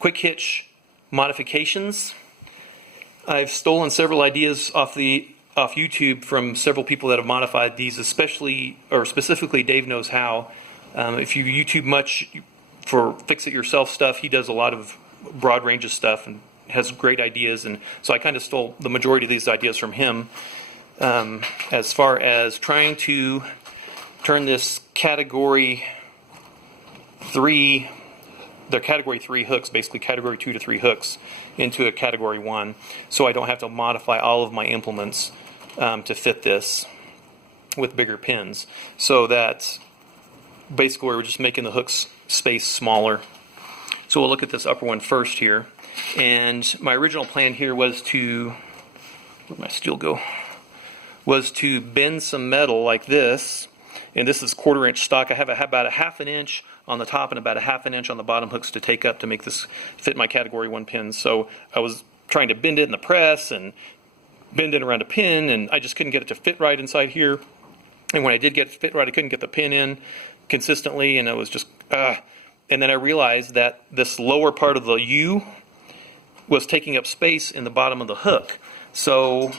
quick hitch modifications. I've stolen several ideas off YouTube from several people that have modified these, specifically Dave Knows How. If you YouTube much for fix-it-yourself stuff, he does a lot of broad range of stuff and has great ideas, and so I kind of stole the majority of these ideas from him. As far as trying to turn this category 3, they're category 3 hooks, basically category 2 to 3 hooks, into a category 1, so I don't have to modify all of my implements to fit this with bigger pins. So that basically we're just making the hooks space smaller. So we'll look at this upper one first here. And my original plan here was to, where'd my steel go? Was to bend some metal like this. And this is 1/4 inch stock. I have about a 1/2 inch on the top and about a 1/2 inch on the bottom hooks to take up to make this fit my category 1 pins. So I was trying to bend it in the press and bend it around a pin, and I just couldn't get it to fit right inside here. And when I did get it to fit right, I couldn't get the pin in consistently, and it was just, and then I realized that this lower part of the U was taking up space in the bottom of the hook. So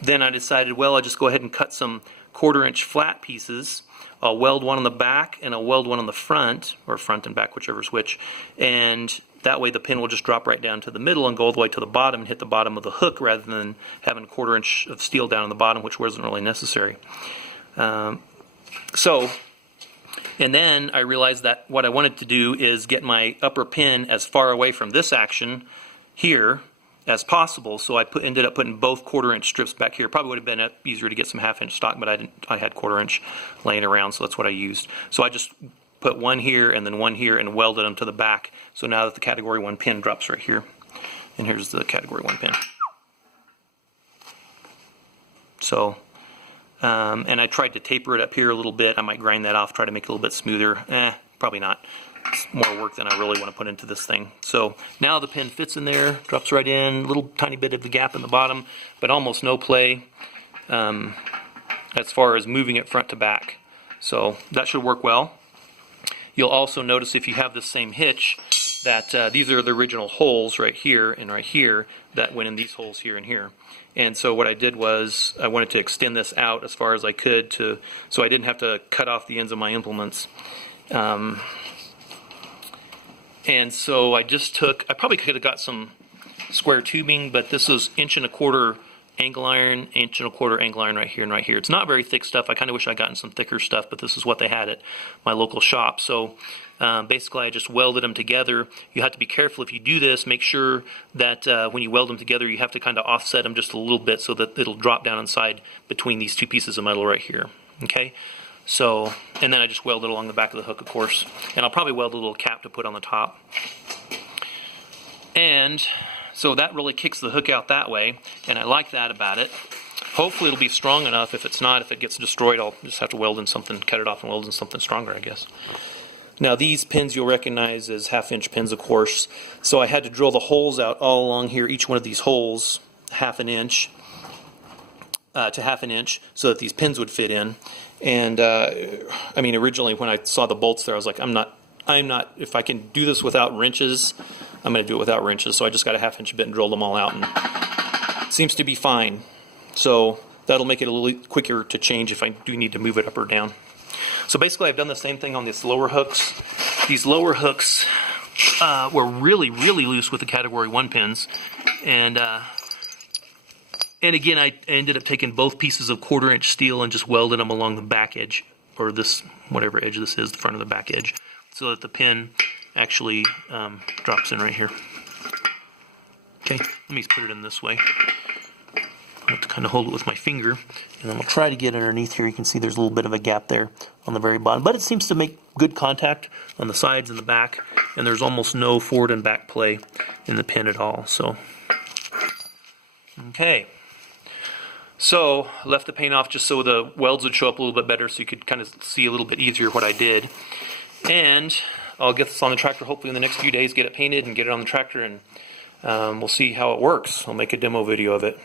then I decided, well, I'll just go ahead and cut some 1/4 inch flat pieces. I'll weld one on the back and I'll weld one on the front, or front and back, whichever's which, and that way the pin will just drop right down to the middle and go all the way to the bottom and hit the bottom of the hook, rather than having 1/4 inch of steel down on the bottom, which wasn't really necessary. And then I realized that what I wanted to do is get my upper pin as far away from this action here as possible. So I ended up putting both 1/4 inch strips back here. Probably would have been easier to get some 1/2 inch stock, but I had 1/4 inch laying around, so that's what I used. So I just put one here and then one here and welded them to the back. So now that the category 1 pin drops right here, and here's the category 1 pin. So and I tried to taper it up here a little bit. I might grind that off, try to make it a little bit smoother. Probably not. It's more work than I really want to put into this thing. So now the pin fits in there, drops right in, little tiny bit of the gap in the bottom, but almost no play as far as moving it front to back. So that should work well. You'll also notice, if you have the same hitch, that these are the original holes right here and right here that went in these holes here and here. And so what I did was I wanted to extend this out as far as I could, so I didn't have to cut off the ends of my implements. And so I probably could have got some square tubing, but this was 1.25 inch angle iron, 1.25 inch angle iron right here and right here. It's not very thick stuff. I kind of wish I'd gotten some thicker stuff, but this is what they had at my local shop. So basically I just welded them together. You have to be careful if you do this. Make sure that when you weld them together, you have to kind of offset them just a little bit so that it'll drop down inside between these two pieces of metal right here. Okay? So, and then I just welded along the back of the hook, of course. And I'll probably weld a little cap to put on the top. And so that really kicks the hook out that way, and I like that about it. Hopefully it'll be strong enough. If it's not, if it gets destroyed, I'll just have to weld in something, cut it off and weld in something stronger, I guess. Now these pins you'll recognize as 1/2 inch pins, of course. So I had to drill the holes out all along here, each one of these holes, 1/2 inch to 1/2 inch, so that these pins would fit in. And I mean, originally when I saw the bolts there, I was like, I'm not, if I can do this without wrenches, I'm going to do it without wrenches. So I just got a 1/2 inch bit and drilled them all out, and it seems to be fine. So that'll make it a little quicker to change if I do need to move it up or down. So basically I've done the same thing on these lower hooks. These lower hooks were really, really loose with the category 1 pins. And again, I ended up taking both pieces of 1/4 inch steel and just welded them along the back edge, or this, whatever edge this is, the front of the back edge, so that the pin actually drops in right here. Okay, let me put it in this way. I have to kind of hold it with my finger, and then I'll try to get underneath here. You can see there's a little bit of a gap there on the very bottom, but it seems to make good contact on the sides and the back, and there's almost no forward and back play in the pin at all. So, okay. So, left the paint off just so the welds would show up a little bit better, so you could kind of see a little bit easier what I did. And I'll get this on the tractor hopefully in the next few days, get it painted and get it on the tractor, and we'll see how it works. I'll make a demo video of it.